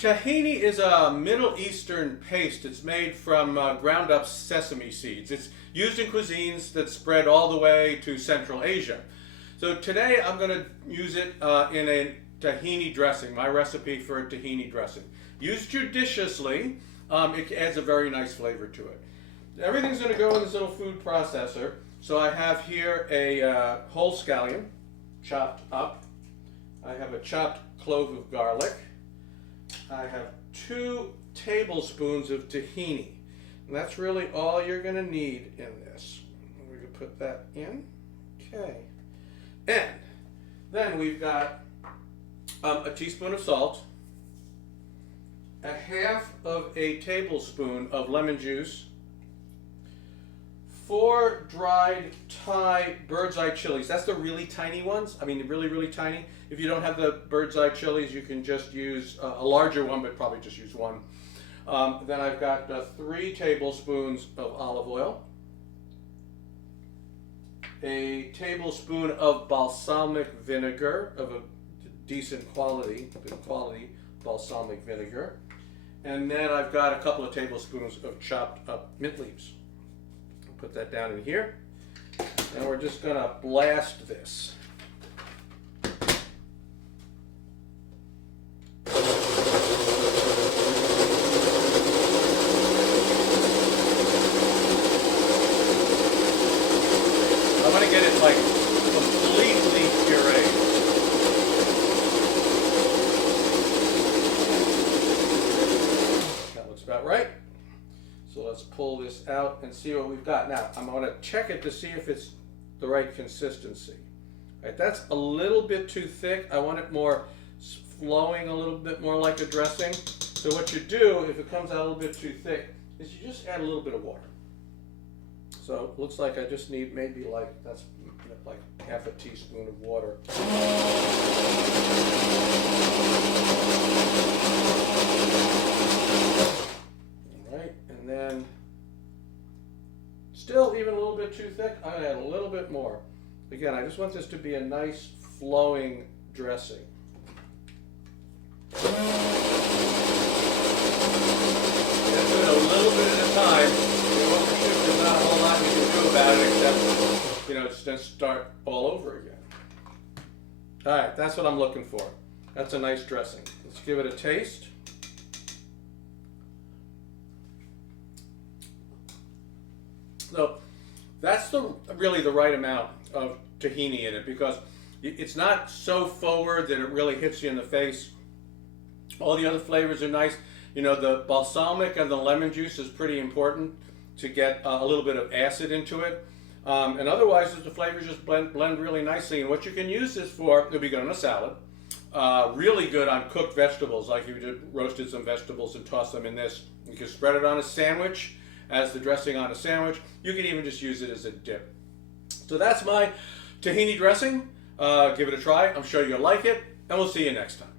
Tahini is a Middle Eastern paste. It's made from ground up sesame seeds. It's used in cuisines that spread all the way to Central Asia. So today I'm going to use it in a tahini dressing, my recipe for a tahini dressing. Used judiciously, it adds a very nice flavor to it. Everything's going to go in this little food processor. So I have here a whole scallion, chopped up. I have a chopped clove of garlic. I have 2 tablespoons of tahini. And that's really all you're going to need in this. We're going to put that in. Okay. And then we've got a teaspoon of salt, a half of a tablespoon of lemon juice, 4 dried Thai bird's eye chilies. That's the really tiny ones. I mean, really, really tiny. If you don't have the bird's eye chilies, you can just use a larger one, but probably just use one. Then I've got 3 tablespoons of olive oil, a tablespoon of balsamic vinegar of a decent quality, good quality balsamic vinegar, and then I've got a couple of tablespoons of chopped up mint leaves. Put that down in here, and we're just going to blast this. I want to get it like completely pureed. That looks about right. So let's pull this out and see what we've got. Now, I'm going to check it to see if it's the right consistency. All right, that's a little bit too thick. I want it more flowing, a little bit more like a dressing. So what you do, if it comes out a little bit too thick, is you just add a little bit of water. So it looks like I just need maybe that's like half a teaspoon of water. And then, still even a little bit too thick, I'm going to add a little bit more. Again, I just want this to be a nice flowing dressing. And do it a little bit at a time. There's not a whole lot you can do about it except, it's going to start all over again. All right, that's what I'm looking for. That's a nice dressing. Let's give it a taste. So that's really the right amount of tahini in it, because it's not so forward that it really hits you in the face. All the other flavors are nice. The balsamic and the lemon juice is pretty important to get a little bit of acid into it. And otherwise, the flavors just blend really nicely. And what you can use this for, it'll be good on a salad. Really good on cooked vegetables, like you just roasted some vegetables and toss them in this. You can spread it on a sandwich as the dressing on a sandwich. You can even just use it as a dip. So that's my tahini dressing. Give it a try. I'm sure you'll like it, and we'll see you next time.